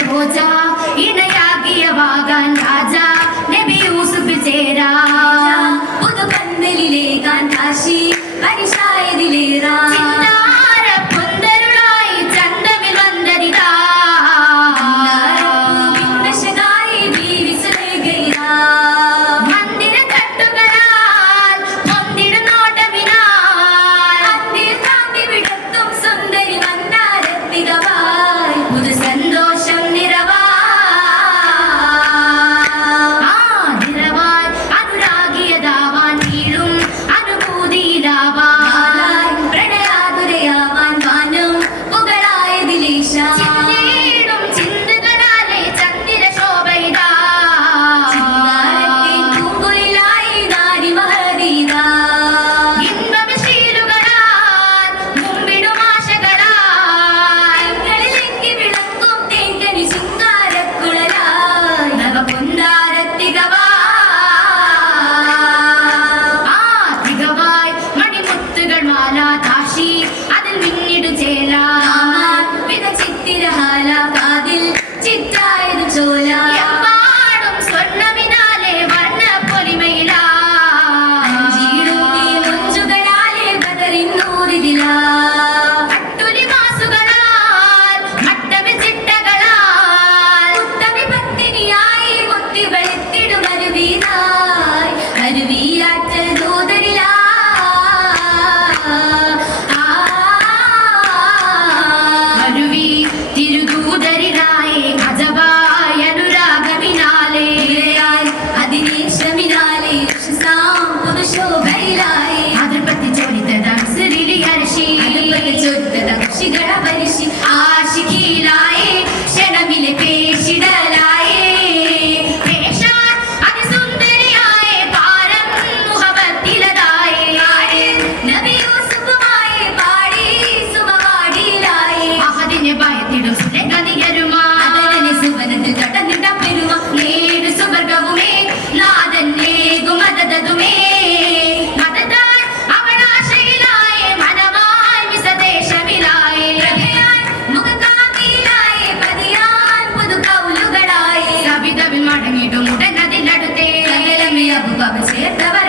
ரோஜா இணையாகியவாகான் ராஜா നബി യൂസുഫ് ചേരാ. പുതു കണ്ണിലെ കാശി പരിശായതിലേറാ dinam ဘူးပါမစေ။ဒါပါ